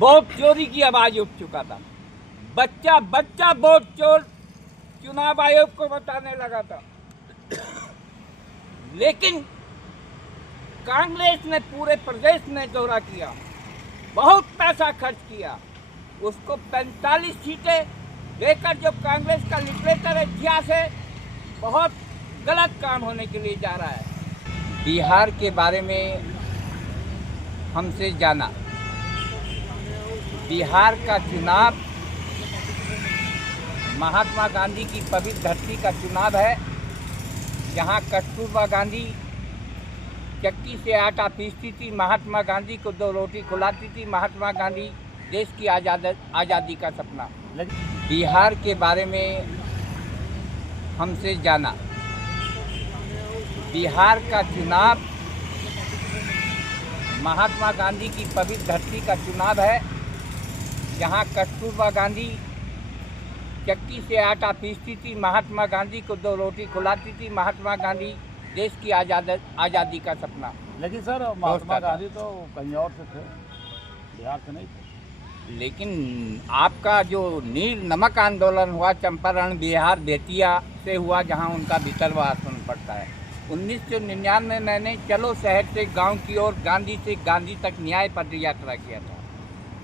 Vote चोरी की आवाज उठ चुका था। बच्चा बच्चा वोट चोर चुनाव आयोग को बताने लगा था। लेकिन कांग्रेस ने पूरे प्रदेश में दौरा किया, बहुत पैसा खर्च किया, उसको 45 सीटें देकर जो कांग्रेस का लिटरेचर इतिहास है, बहुत गलत काम होने के लिए जा रहा है। बिहार के बारे में हमसे जाना, बिहार का चुनाव महात्मा गांधी की पवित्र धरती का चुनाव है, जहां कस्तूरबा गांधी चक्की से आटा पीसती थी, महात्मा गांधी को 2 रोटी खिलाती थी, महात्मा गांधी देश की आज़ादी का सपना। बिहार के बारे में हमसे जाना, बिहार का चुनाव महात्मा गांधी की पवित्र धरती का चुनाव है, जहां कस्तूरबा गांधी चक्की से आटा पीसती थी, महात्मा गांधी को 2 रोटी खिलाती थी, महात्मा गांधी देश की आज़ादी का सपना। लेकिन सर महात्मा गांधी तो कहीं और से थे, बिहार से नहीं थे। लेकिन आपका जो नील नमक आंदोलन हुआ चंपारण बिहार बेतिया से हुआ, जहां उनका भीतरवा आसन पड़ता है। 1999 में मैंने चलो शहर से गांव की ओर गांधी से गांधी तक न्याय पद यात्रा किया था।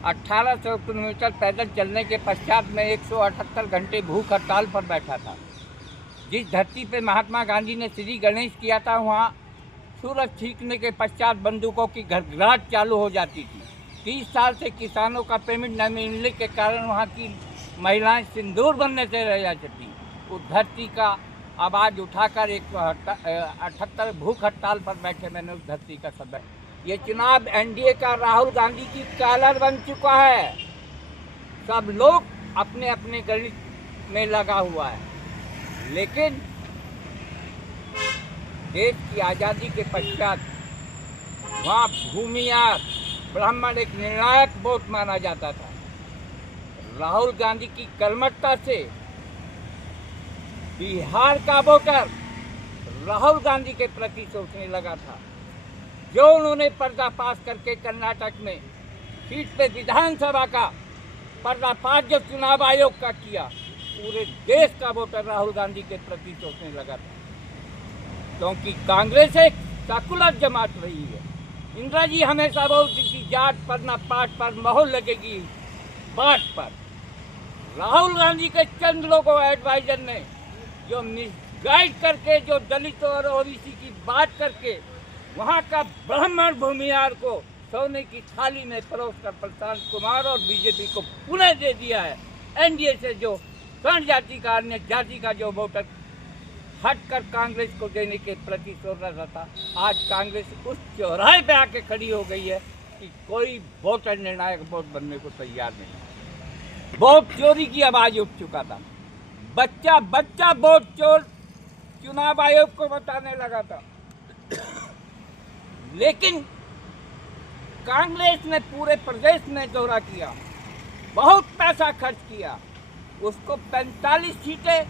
1800 किलोमीटर पैदल चलने के पश्चात मैं 178 घंटे भूख हड़ताल पर बैठा था। जिस धरती पे महात्मा गांधी ने श्री गणेश किया था, वहाँ सूरज छींकने के पश्चात बंदूकों की घड़घड़ाहट चालू हो जाती थी। 30 साल से किसानों का पेमेंट न मिलने के कारण वहाँ की महिलाएं सिंदूर बनने से रह जाती थी। उस धरती का आवाज़ उठाकर 178 भूख हड़ताल पर बैठे मैंने उस धरती का शब्द। ये चुनाव एनडीए का राहुल गांधी की कॉलर बन चुका है। सब लोग अपने अपने गणित में लगा हुआ है, लेकिन देश की आज़ादी के पश्चात वहाँ भूमियार ब्राह्मण एक निर्णायक वोट माना जाता था। राहुल गांधी की कर्मठता से बिहार का वोटर राहुल गांधी के प्रति सोचने लगा था। जो उन्होंने पर्दाफाश करके कर्नाटक में सीट पे विधानसभा का पर्दाफाश जो चुनाव आयोग का किया, पूरे देश का वोटर राहुल गांधी के प्रति सोचने लगा था। क्योंकि कांग्रेस एक सेकुलर जमात रही है। इंदिरा जी हमेशा बोलती थी जाट पर न पाट पर मोहर लगेगी बाट पर। राहुल गांधी के चंद लोगों एडवाइजर ने जो मिसगाइड करके, जो दलितों और ओबीसी की बात करके वहाँ का ब्राह्मण भूमियार को सोने की थाली में परोस कर प्रशांत कुमार और बीजेपी को पुनः दे दिया है। एनडीए से जो स्वर्ण जाति का, अन्य जाति का जो वोटर हटकर कांग्रेस को देने के प्रति सोच रहा था, आज कांग्रेस उस चौराहे पे आके खड़ी हो गई है कि कोई वोटर निर्णायक वोट बनने को तैयार नहीं। वोट चोरी की आवाज उठ चुका था। बच्चा बच्चा वोट चोर चुनाव आयोग को बताने लगा था। लेकिन कांग्रेस ने पूरे प्रदेश में दौरा किया, बहुत पैसा खर्च किया, उसको 45 सीटें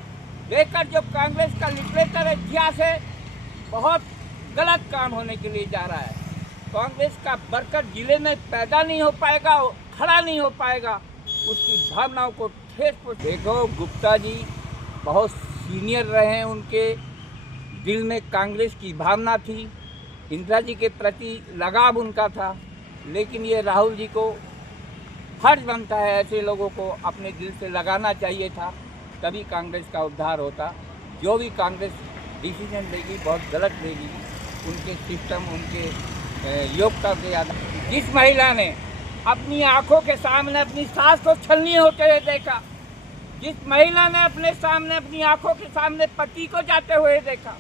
देकर जो कांग्रेस का लिटरेचर इतिहास है, बहुत गलत काम होने के लिए जा रहा है। कांग्रेस का वर्कर जिले में पैदा नहीं हो पाएगा, खड़ा नहीं हो पाएगा, उसकी भावनाओं को ठेस पहुंचे। देखो, गुप्ता जी बहुत सीनियर रहे हैं, उनके दिल में कांग्रेस की भावना थी, इंदिरा जी के प्रति लगाव उनका था। लेकिन ये राहुल जी को फर्ज बनता है ऐसे लोगों को अपने दिल से लगाना चाहिए था, तभी कांग्रेस का उद्धार होता। जो भी कांग्रेस डिसीजन लेगी बहुत गलत लेगी, उनके सिस्टम, उनके योग्यता से ज़्यादा। जिस महिला ने अपनी आंखों के सामने अपनी सास को छलनी होते हुए देखा, जिस महिला ने अपने सामने अपनी आंखों के सामने पति को जाते हुए देखा,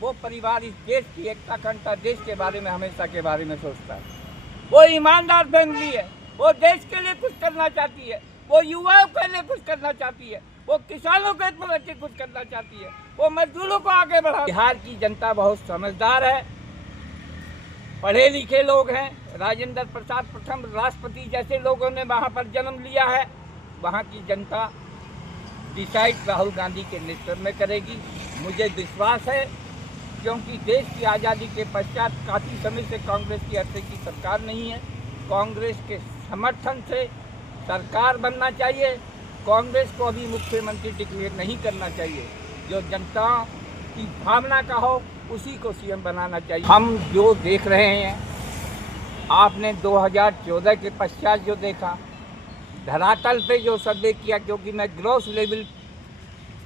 वो परिवार इस देश की एकता अखंडता, देश के बारे में हमेशा के बारे में सोचता है। वो ईमानदार फैमिली है, वो देश के लिए कुछ करना चाहती है, वो युवाओं के लिए कुछ करना चाहती है, वो किसानों के प्रति कुछ करना चाहती है, वो मजदूरों को आगे बढ़ा। बिहार की जनता बहुत समझदार है, पढ़े लिखे लोग हैं। राजेंद्र प्रसाद प्रथम राष्ट्रपति जैसे लोगों ने वहाँ पर जन्म लिया है। वहाँ की जनता डिसाइड राहुल गांधी के नेतृत्व में करेगी, मुझे विश्वास है। क्योंकि देश की आज़ादी के पश्चात काफ़ी समय से कांग्रेस की अर्थे की सरकार नहीं है। कांग्रेस के समर्थन से सरकार बनना चाहिए। कांग्रेस को अभी मुख्यमंत्री डिक्लेयर नहीं करना चाहिए। जो जनता की भावना का हो उसी को सीएम बनाना चाहिए। हम जो देख रहे हैं, आपने 2014 के पश्चात जो देखा, धरातल पे जो सर्वे किया, क्योंकि मैं ग्रास लेवल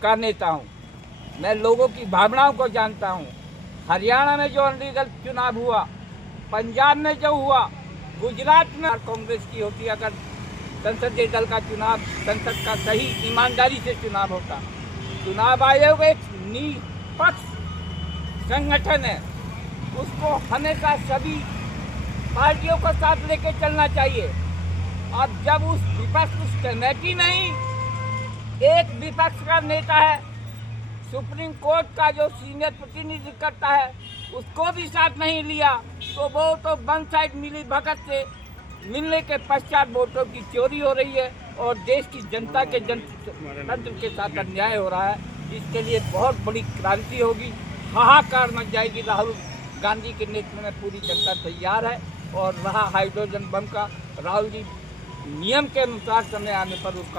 का नेता हूँ, मैं लोगों की भावनाओं को जानता हूँ। हरियाणा में जो अनलीगल चुनाव हुआ, पंजाब में जो हुआ, गुजरात में कांग्रेस की होती, अगर संसदीय दल का चुनाव, संसद का सही ईमानदारी से चुनाव होता। चुनाव आयोग एक निष्पक्ष संगठन है, उसको हमेशा सभी पार्टियों को साथ लेके चलना चाहिए। अब जब उस विपक्ष कमेटी नहीं, एक विपक्ष का नेता है, सुप्रीम कोर्ट का जो सीनियर प्रतिनिधि करता है, उसको भी साथ नहीं लिया, तो वो तो वन साइड मिली भगत से मिलने के पश्चात वोटों की चोरी हो रही है और देश की जनता के जनतंत्र के साथ अन्याय हो रहा है। इसके लिए बहुत बड़ी क्रांति होगी, हाहाकार मच जाएगी। राहुल गांधी के नेतृत्व में पूरी जनता तैयार है। और रहा हाइड्रोजन बम का, राहुल जी नियम के अनुसार समय आने पर उसका